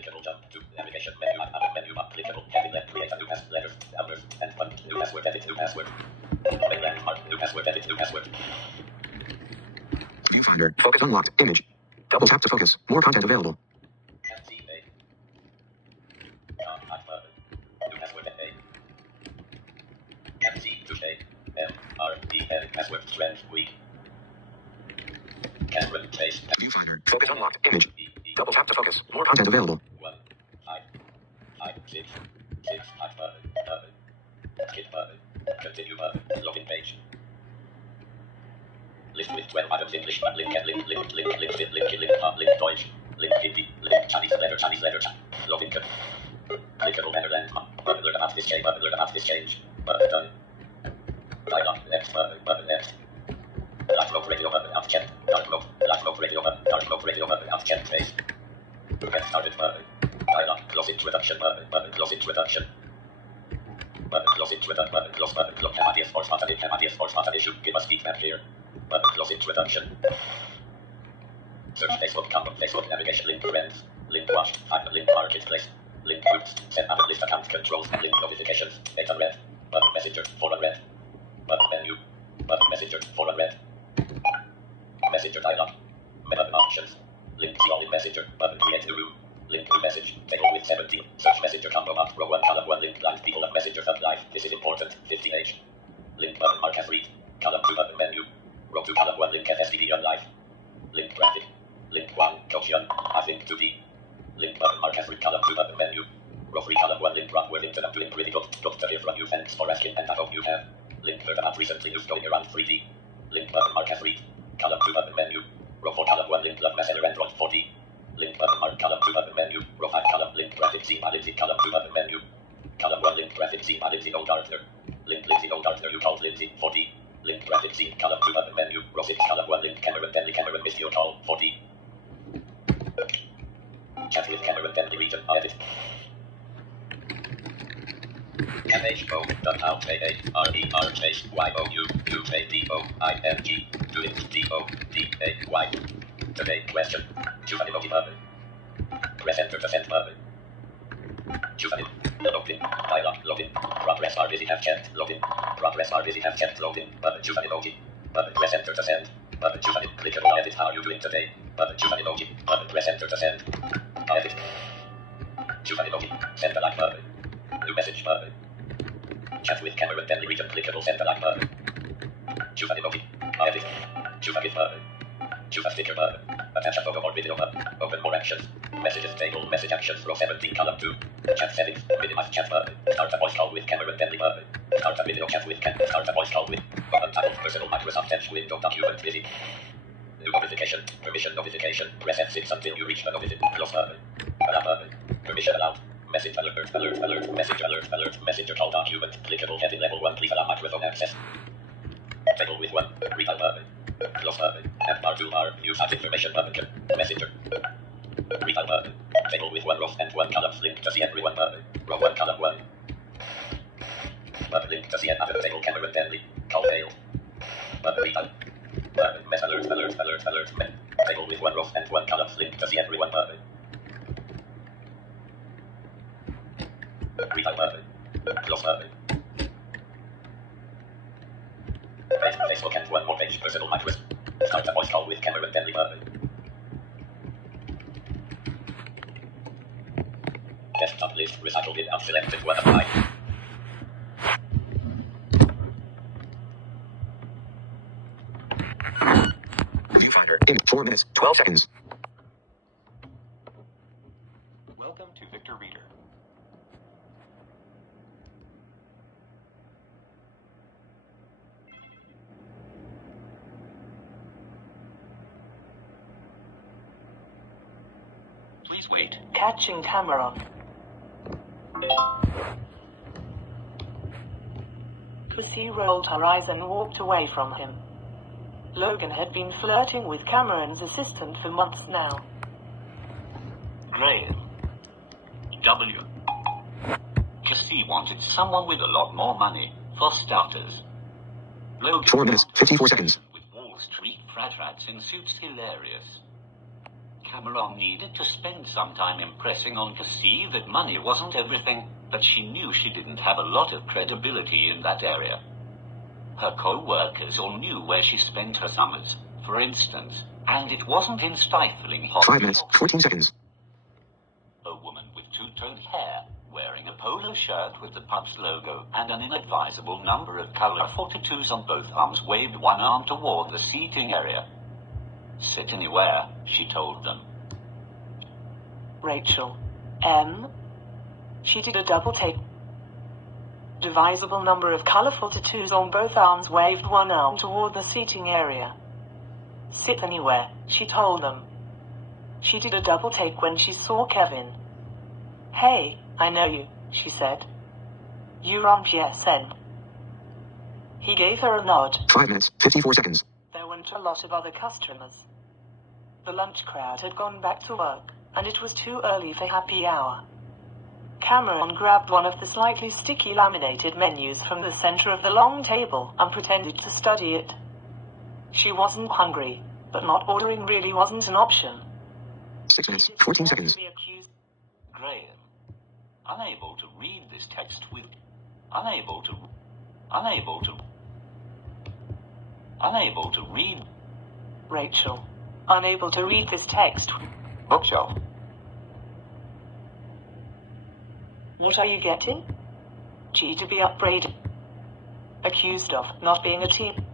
clickable jump to navigation menu, other menu, clickable, heading left, create a new password, letters, numbers, and one, new password, edit, new password. Main landmark, new password, edit, new password. Viewfinder, focus unlocked, image. Double tap to focus, more content available. Password strength weak. Viewfinder. Focus unlocked. Image. Double tap to focus. More content available. 1, 5, 5, 6, 6, 5, skip button. Continue button. Login page. List with 12 items English. Link, Deutsch. Link, Hindi. Link, Chinese letter. Login. Clickable banner landmark. Button learn about this change. Button done. Dialog. Next button. Next. Live mode radio button. Out check. Dark mode. Live mode radio button. Out check. Space. Get started button. Dialog. Close introduction button. Close introduction. Close introduction. Close button. Close Camadius Sports Button issue. Give us feedback here. Close introduction. Search Facebook. Come on Facebook. Navigation. Link friends. Link watch. Find the link marketplace. Link groups. Set up list account controls and link notifications. Data red. Messenger. For red. Menu. Messenger. For red. Messenger dialog. Menu options. Link see all in Messenger. Create new room. Link new message. Table with 17. Search Messenger combo box. Row 1 column 1 link live people of Messenger sub live. This is important. 50H. Link button mark as read. Column 2 button menu. Row 2 column 1 link SSDB on live. Link graphic. Link 1 Cochion. I think 2D. Link button mark as read. Column 2 button menu. Row 3 column 1 link rock with internet to link really good. Got to hear from you. Thanks for asking and I hope you have. Link heard about recently news going around 3D. Link button mark as read. Column 2 button menu. Row 4 column 1 link love messenger Android 4D. Link button mark column 2 button menu. Row 5 column link graphic C by Lindsay column 2 button menu. Column 1 link graphic C by Lindsay no Gardner. Link Lindsay no Gardner you called Lindsay 4D. Link graphic C column 2 button menu. Row 6 column 1 link Cameron Denley Cameron missed your call 4D. Chat with Cameron Denley region edit. MHO.OutARERJYOUUJDOING doing DODAY. Today question. Choose an emoji button. Press enter to send button. Choose an login. Dialog login. Progress bar busy have checked login. Progress bar busy have checked login. Button choose an emoji. Button press enter to send. Button choose an clickable edit. How are you doing today? Button choose an emoji. Button press enter to send. Edit. Choose an emoji. Send a like button. New message button. Chat with Cameron Denley region clickable send a like button. Choose an emoji. Edit. Choose a GIF button. Choose a sticker button. Attach a photo or video button. Open more actions. Messages table. Message actions. Row 17 column 2. Chat settings. Minimize chat button. Start a voice call with Cameron Denley button. Start a video chat with Start a voice call with untitled personal Microsoft Edge window document busy. New notification. Permission notification. Press F6 until you reach the notification. Close button. Allow button. Permission allowed. Message alert. Message alert. Messenger call document. Clickable heading level 1. Please allow microphone access. Table with 1. Read out button. Close button. App bar toolbar. Use type information button. Messenger. Read out button. Table with 1 rows and 1 columns. Link to see everyone button. Row 1 column 1. Button link to see another table. Cameron Denley. Call failed. Button read out. Button mess alert. Table with 1 rows and 1 columns. Link to see everyone button. Read out button. Close button. Facebook and 1 more page. Personal Microsoft. Start a voice call with Cameron Denley button. Desktop list recycled in unselected 1 of 5. Viewfinder in 4 minutes 12 seconds. Welcome to Victor Reader. Please wait. Catching Cameron. Pussy rolled her eyes and walked away from him. Logan had been flirting with Cameron's assistant for months now. Graham. W. Cassie wanted someone with a lot more money, for starters. Logan 4 minutes 54 seconds. With Wall Street frat rats in suits hilarious. Cameron needed to spend some time impressing on Cassie that money wasn't everything, but she knew she didn't have a lot of credibility in that area. Her co-workers all knew where she spent her summers, for instance, and it wasn't in stifling hot 5 minutes, 14 seconds. A woman with two-toned hair, wearing a polo shirt with the pub's logo and an inadvisable number of color 42s on both arms, waved one arm toward the seating area. Sit anywhere, she told them. Rachel. She did a double take. Divisible number of colorful tattoos on both arms, waved one arm toward the seating area. Sit anywhere, she told them. She did a double take when she saw Kevin. Hey, I know you, she said. You're on PSN. He gave her a nod. 5 minutes, 54 seconds. There weren't a lot of other customers. The lunch crowd had gone back to work, and it was too early for happy hour. Cameron grabbed one of the slightly sticky laminated menus from the center of the long table and pretended to study it. She wasn't hungry, but not ordering really wasn't an option. 6 minutes, 14 seconds. Graham. Unable to read this text with... Unable to read... Rachel. Unable to read this text. Bookshelf. What are you getting? G to be upbraided. Accused of not being a team.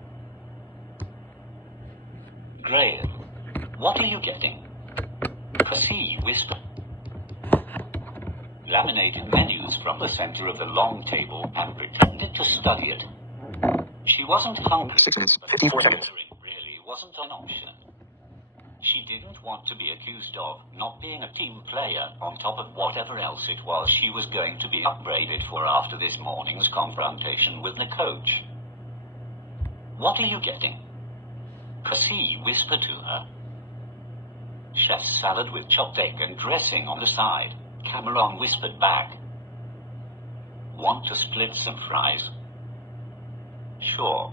Graham. What are you getting? Cassie whispered. Laminated menus from the center of the long table and pretended to study it. She wasn't hungry. 6 minutes, 54 seconds. Ordering really wasn't an option. She didn't want to be accused of not being a team player on top of whatever else it was she was going to be upbraided for after this morning's confrontation with the coach. What are you getting? Cassie whispered to her. Chef's salad with chopped egg and dressing on the side, Cameron whispered back. Want to split some fries? Sure.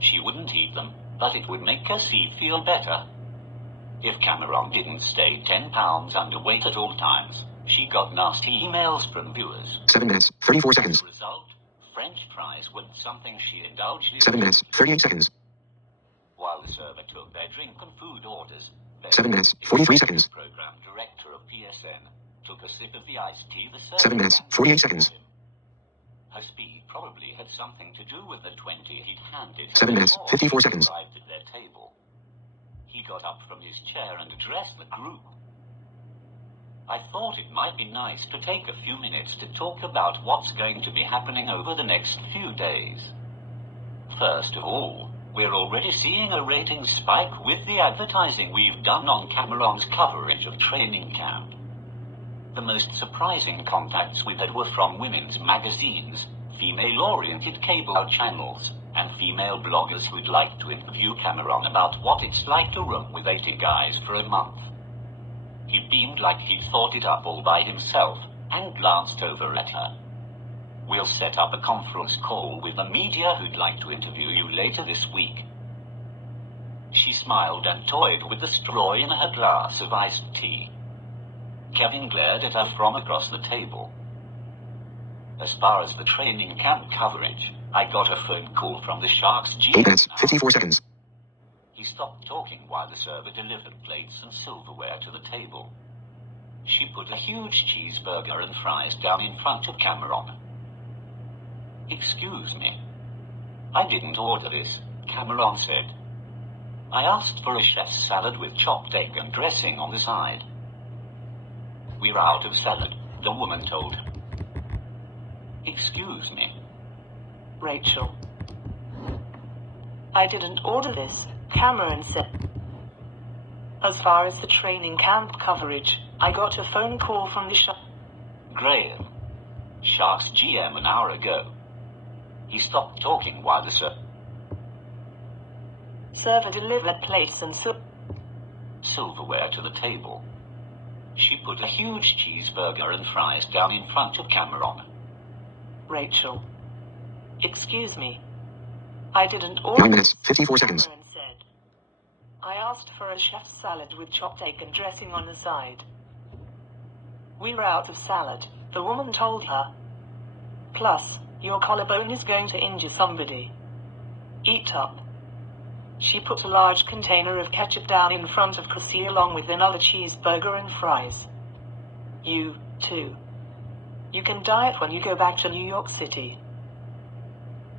She wouldn't eat them, but it would make Cassie feel better. If Cameron didn't stay 10 pounds underweight at all times, she got nasty emails from viewers. 7 minutes, 34 seconds. As a result, French fries weren't something she indulged in. 7 minutes, 38 seconds. While the server took their drink and food orders, 7 minutes, 43 seconds. Program director of PSN took a sip of the iced tea the server 7 minutes, ran 48 for seconds. him. Her speed probably had something to do with the 20 he'd handed her 7 minutes, before 54 she seconds. arrived at their table. He got up from his chair and addressed the group. I thought it might be nice to take a few minutes to talk about what's going to be happening over the next few days. First of all, we're already seeing a ratings spike with the advertising we've done on Cameron's coverage of training camp. The most surprising contacts we've had were from women's magazines, female-oriented cable channels, and female bloggers who'd like to interview Cameron about what it's like to room with 80 guys for a month. He beamed like he'd thought it up all by himself, and glanced over at her. We'll set up a conference call with the media who'd like to interview you later this week. She smiled and toyed with the straw in her glass of iced tea. Kevin glared at her from across the table. As far as the training camp coverage, I got a phone call from the Sharks GM. 8 minutes, 54 seconds. He stopped talking while the server delivered plates and silverware to the table. She put a huge cheeseburger and fries down in front of Cameron. Excuse me. I didn't order this, Cameron said. I asked for a chef's salad with chopped egg and dressing on the side. We're out of salad, the woman told him. Excuse me. Rachel. I didn't order this, Cameron said. As far as the training camp coverage, I got a phone call from the Graham. Sharks GM an hour ago. He stopped talking while the server delivered plates and silverware to the table. She put a huge cheeseburger and fries down in front of Cameron. Rachel. Excuse me. I didn't order 9 minutes, 54 seconds. Cameron said. I asked for a chef's salad with chopped egg and dressing on the side. We were out of salad, the woman told her. Plus, your collarbone is going to injure somebody. Eat up. She put a large container of ketchup down in front of Chrissy along with another cheeseburger and fries. You, too. You can diet when you go back to New York City.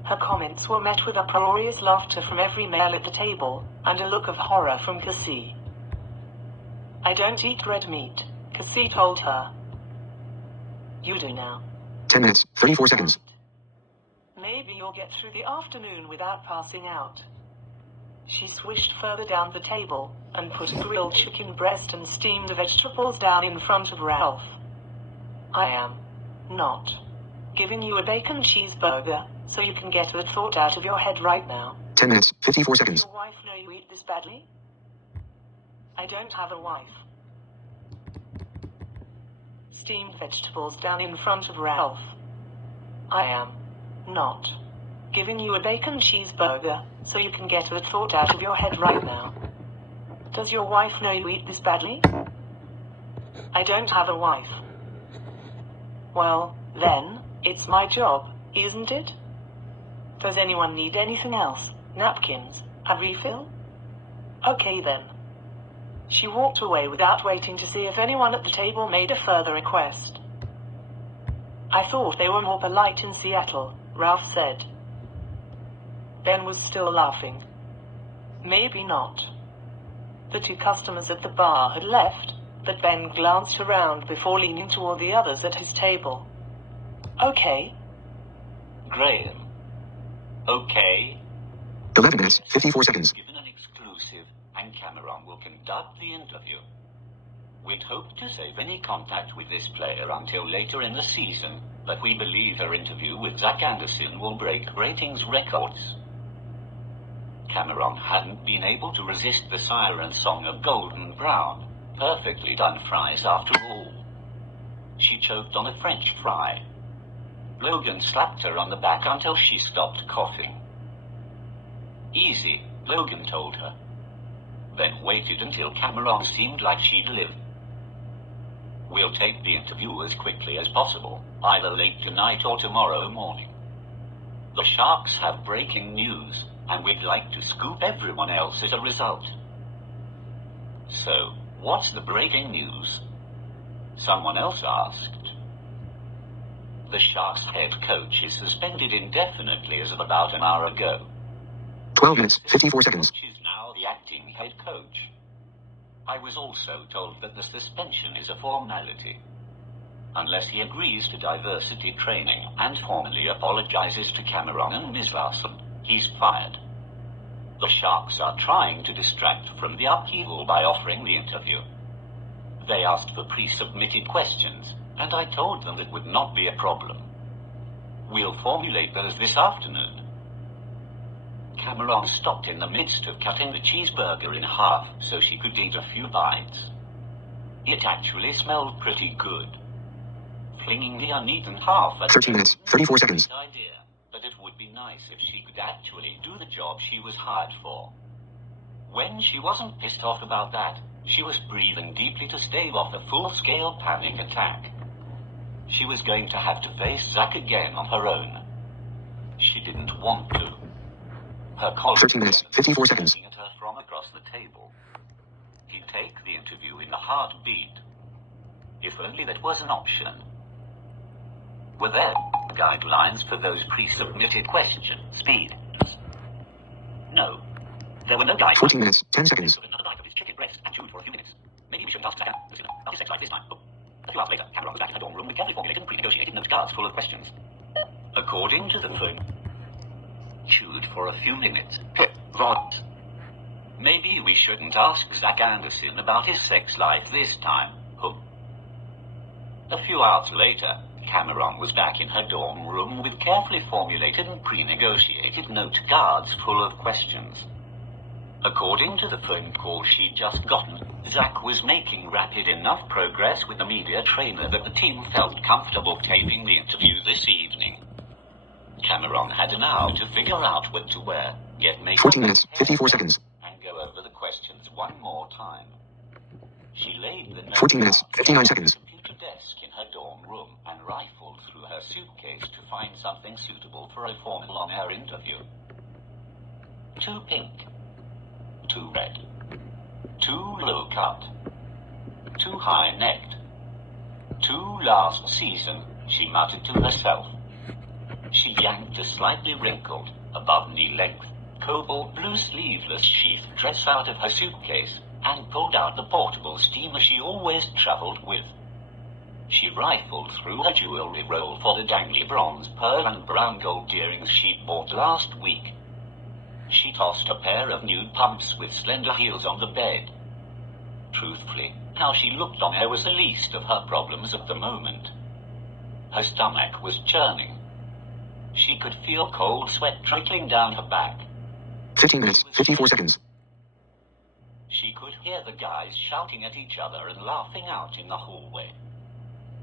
Her comments were met with uproarious laughter from every male at the table, and a look of horror from Cassie. I don't eat red meat, Cassie told her. You do now. 10 minutes, 34 seconds. Maybe you'll get through the afternoon without passing out. She swished further down the table, and put a grilled chicken breast and steamed vegetables down in front of Ralph. I am not giving you a bacon cheeseburger, so you can get that thought out of your head right now. 10 minutes, 54 seconds. Does your wife know you eat this badly? I don't have a wife. Steamed vegetables down in front of Ralph. I am not giving you a bacon cheeseburger, so you can get that thought out of your head right now. Does your wife know you eat this badly? I don't have a wife. Well, then, it's my job, isn't it? Does anyone need anything else? Napkins? A refill? Okay then. She walked away without waiting to see if anyone at the table made a further request. I thought they were more polite in Seattle, Ralph said. Ben was still laughing. Maybe not. The two customers at the bar had left, but Ben glanced around before leaning toward the others at his table. Okay. Graham. Okay. 11 minutes, 54 seconds. Given an exclusive, and Cameron will conduct the interview. We'd hoped to save any contact with this player until later in the season, but we believe her interview with Zach Anderson will break ratings records. Cameron hadn't been able to resist the siren song of golden brown, perfectly done fries after all. She choked on a French fry. Logan slapped her on the back until she stopped coughing. Easy, Logan told her. Then waited until Cameron seemed like she'd live. We'll take the interview as quickly as possible, either late tonight or tomorrow morning. The Sharks have breaking news, and we'd like to scoop everyone else as a result. So, what's the breaking news? Someone else asked. The Sharks' head coach is suspended indefinitely as of about an hour ago. 12 minutes, 54 seconds. Coach is now the acting head coach. I was also told that the suspension is a formality. Unless he agrees to diversity training and formally apologizes to Cameron and Ms. Larson, he's fired. The Sharks are trying to distract from the upheaval by offering the interview. They asked for pre-submitted questions, and I told them that would not be a problem. We'll formulate those this afternoon. Cameron stopped in the midst of cutting the cheeseburger in half so she could eat a few bites. It actually smelled pretty good. Flinging the uneaten half at 13 minutes, 34 seconds. idea, but it would be nice if she could actually do the job she was hired for. When she wasn't pissed off about that, she was breathing deeply to stave off a full-scale panic attack. She was going to have to face Zach again on her own. She didn't want to. Her colleague 13 minutes, 54 seconds. looking at her from across the table. He'd take the interview in a heartbeat. If only that was an option. Were there guidelines for those pre-submitted questions? Speed. No. There were no guidelines. 14 minutes, 10 seconds. Took another bite of his chicken breast and chewed for a few minutes. Maybe we shouldn't ask Zach sooner. Not his sex life this time. A few hours later, Cameron was back in her dorm room with carefully formulated and pre-negotiated note cards full of questions. According to the phone, chewed for a few minutes. What? Maybe we shouldn't ask Zach Anderson about his sex life this time. A few hours later, Cameron was back in her dorm room with carefully formulated and pre-negotiated note cards full of questions. According to the phone call she'd just gotten, Zach was making rapid enough progress with the media trainer that the team felt comfortable taping the interview this evening. Cameron had an hour to figure out what to wear, get makeup 14 minutes, 54 seconds. and go over the questions. questions one more time. She laid the note 14 minutes, 59 seconds. on the computer desk in her dorm room and rifled through her suitcase to find something suitable for a formal on-air interview. Too pink. Too red. Too low-cut. Too high-necked. Too last season, she muttered to herself. She yanked a slightly wrinkled, above-knee length, cobalt blue sleeveless sheath dress out of her suitcase and pulled out the portable steamer she always travelled with. She rifled through her jewellery roll for the dangly bronze, pearl and brown gold earrings she'd bought last week. She tossed a pair of nude pumps with slender heels on the bed. Truthfully, how she looked on air was the least of her problems at the moment. Her stomach was churning. She could feel cold sweat trickling down her back. 15 minutes, 54 seconds. She could hear the guys shouting at each other and laughing out in the hallway.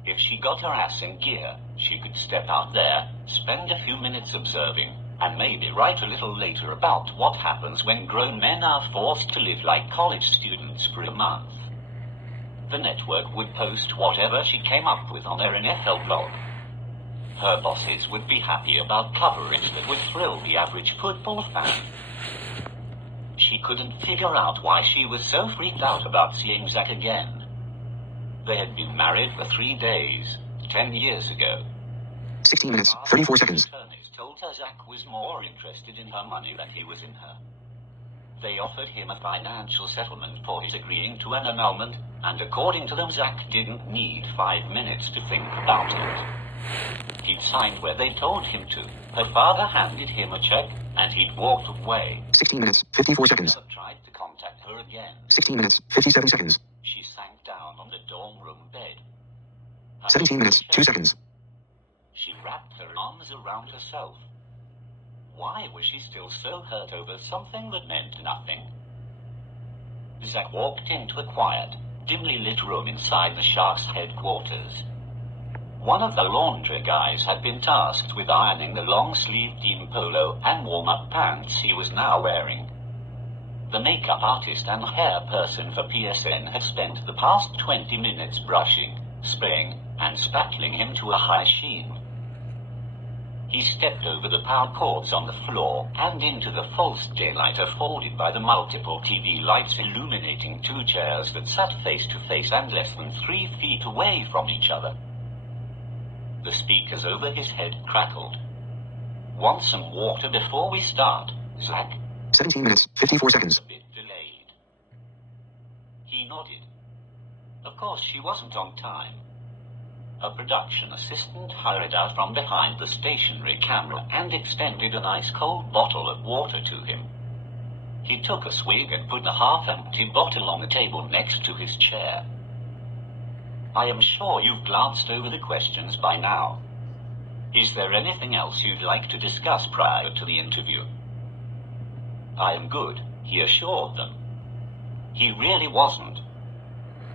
If she got her ass in gear, she could step out there, spend a few minutes observing, and maybe write a little later about what happens when grown men are forced to live like college students for a month. The network would post whatever she came up with on their NFL blog. Her bosses would be happy about coverage that would thrill the average football fan. She couldn't figure out why she was so freaked out about seeing Zach again. They had been married for 3 days, 10 years ago. 16 minutes, 34 seconds. Attorneys told her Zach was more interested in her money than he was in her. They offered him a financial settlement for his agreeing to an annulment, and according to them, Zach didn't need 5 minutes to think about it. He'd signed where they told him to. Her father handed him a check, and he'd walked away. 16 minutes, 54 seconds. She never tried to contact her again. 16 minutes, 57 seconds. She sank down on the dorm room bed. Her 17 minutes, 2 seconds. She wrapped her arms around herself. Why was she still so hurt over something that meant nothing? Zach walked into a quiet, dimly lit room inside the Sharks' headquarters. One of the laundry guys had been tasked with ironing the long-sleeved team polo and warm-up pants he was now wearing. The makeup artist and hair person for PSN had spent the past 20 minutes brushing, spraying, and spattling him to a high sheen. He stepped over the power cords on the floor and into the false daylight afforded by the multiple TV lights illuminating 2 chairs that sat face to face and less than 3 feet away from each other. The speakers over his head crackled. "Want some water before we start, Zach?" 17 minutes, 54 seconds. A bit delayed. He nodded. Of course she wasn't on time. A production assistant hurried out from behind the stationary camera and extended an ice-cold bottle of water to him. He took a swig and put the half-empty bottle on the table next to his chair. "I am sure you've glanced over the questions by now. Is there anything else you'd like to discuss prior to the interview?" "I am good," he assured them. He really wasn't.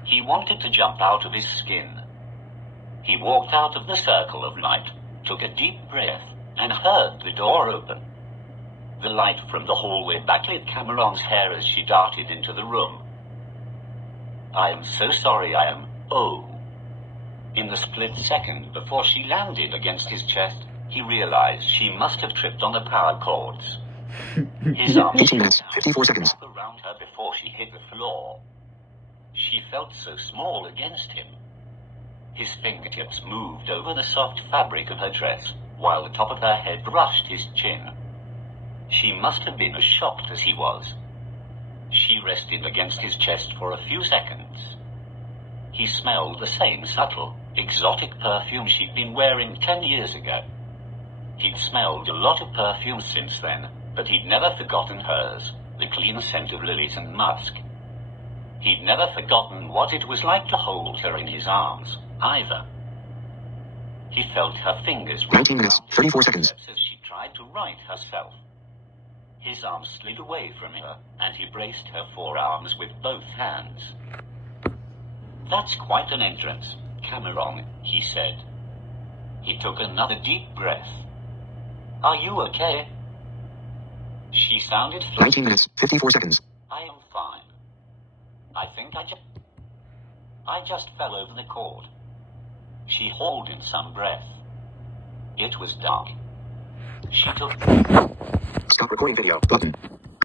He wanted to jump out of his skin. He walked out of the circle of light, took a deep breath, and heard the door open. The light from the hallway backlit Cameron's hair as she darted into the room. "I am so sorry, I am. Oh." In the split second before she landed against his chest, he realized she must have tripped on the power cords. His arms 18 minutes, 54 seconds. wrapped around her before she hit the floor. She felt so small against him. His fingertips moved over the soft fabric of her dress, while the top of her head brushed his chin. She must have been as shocked as he was. She rested against his chest for a few seconds. He smelled the same subtle, exotic perfume she'd been wearing 10 years ago. He'd smelled a lot of perfume since then, but he'd never forgotten hers, the clean scent of lilies and musk. He'd never forgotten what it was like to hold her in his arms, either. He felt her fingers 19 minutes, 34 seconds. as she tried to right herself. His arm slid away from her, and he braced her forearms with both hands. "That's quite an entrance, Cameron," he said. He took another deep breath. "Are you okay?" She sounded 19 minutes, 54 seconds. "I am fine. I think I just fell over the cord. She hauled in some breath. It was dark. She took... Stop recording video button.